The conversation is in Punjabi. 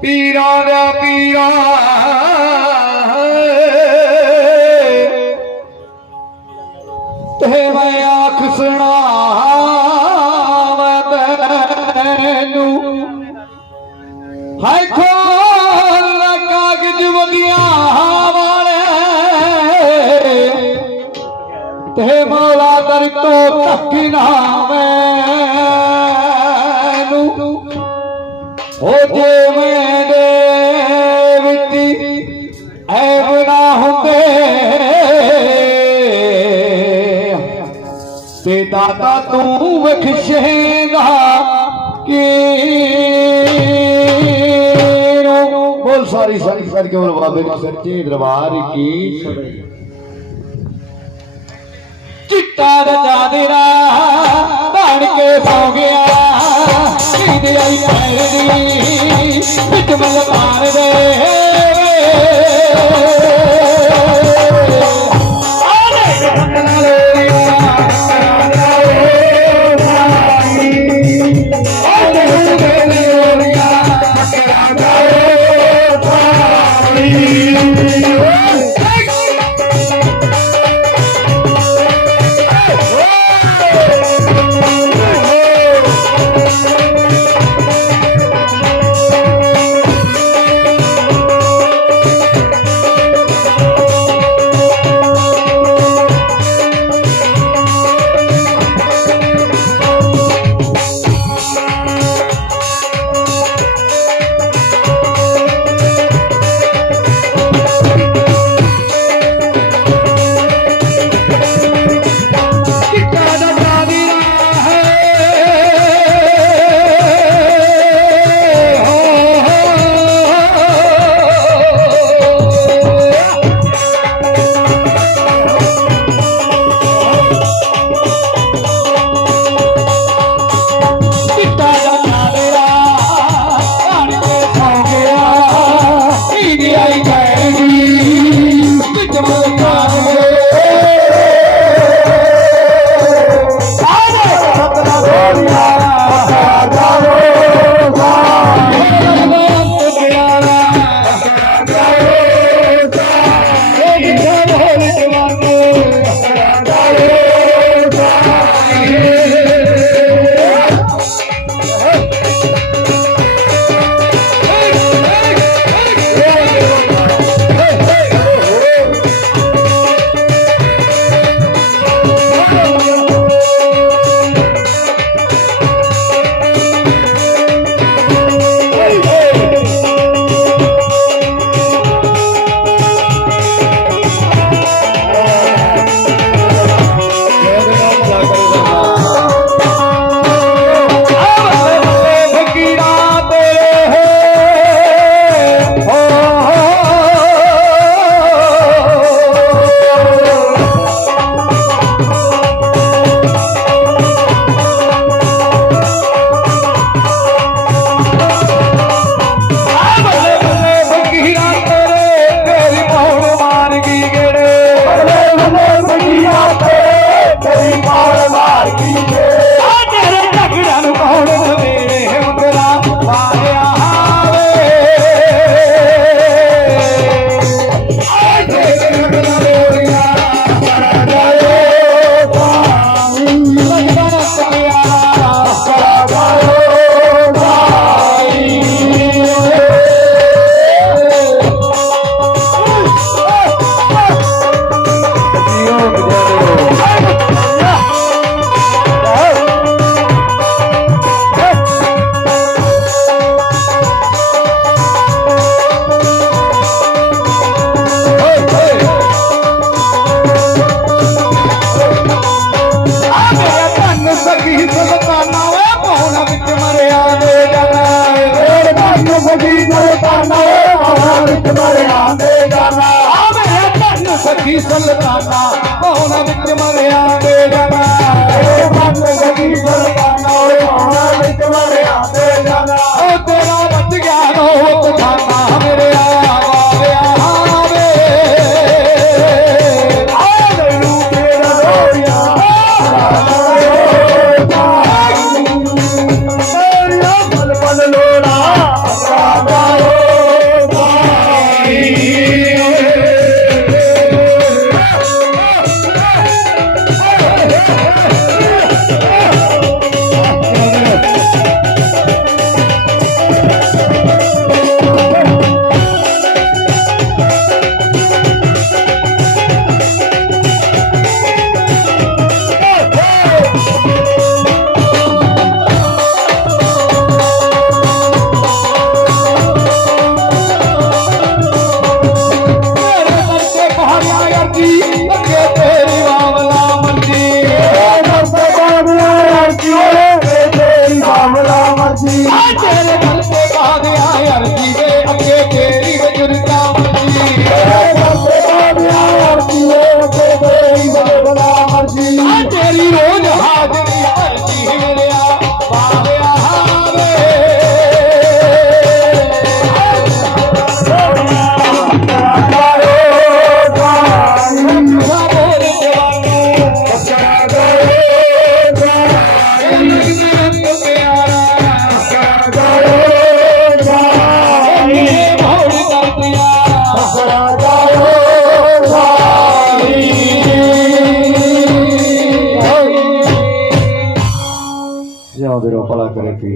ਪੀਰਾਂ ਦਾ ਪੀਰਾਂ। ਤੇ ਮੈਂ ਆਖ ਸੁਣਾ ਤੈਨੂੰ। ਹਾਏ ਖੋਲ ਕਾਗਜ਼ ਵਗਿਆ ਵਾਲੇ। ਤੇ ਮੌਲਾ ਦਰ ਤੋਂ ਧੱਕੀ ਨਾ ਮੈਂ ਹੋ ਜੇ ਮੇਰੇ ਵਿੱਚ ਐਬ ਨਾ ਹੁੰਦੇ ਤੇ ਦਾਤਾ ਤੂੰ ਬਖਸ਼ੇਗਾ ਕਿਨੂੰ ਬੋਲ ਸਾਰੀ ਸਾਰੀ ਸਾਰੀ ਕੇ ਬੋਲ ਬਾਬੇ ਦੇ? ਸੱਚੇ ਦਰਬਾਰ ਕੀ? ਚਿੱਟਾ ਰਜਾ ਦੇਰਾ ਬਣ ਕੇ ਸੌ ਗਿਆ। ਨੀਂਦ ਆਈ ਪੈਰ ਦੀ ਦੇ ਆ ਮੇਰੇ ਧੰਨ ਸਕੀ ਸੁਲਤਾਨਾ ਪੌਣਾ ਵਿੱਚ ਮਰਿਆ ਦੇ ਜਾਣਾ ఆమె రూపాయల కలిపి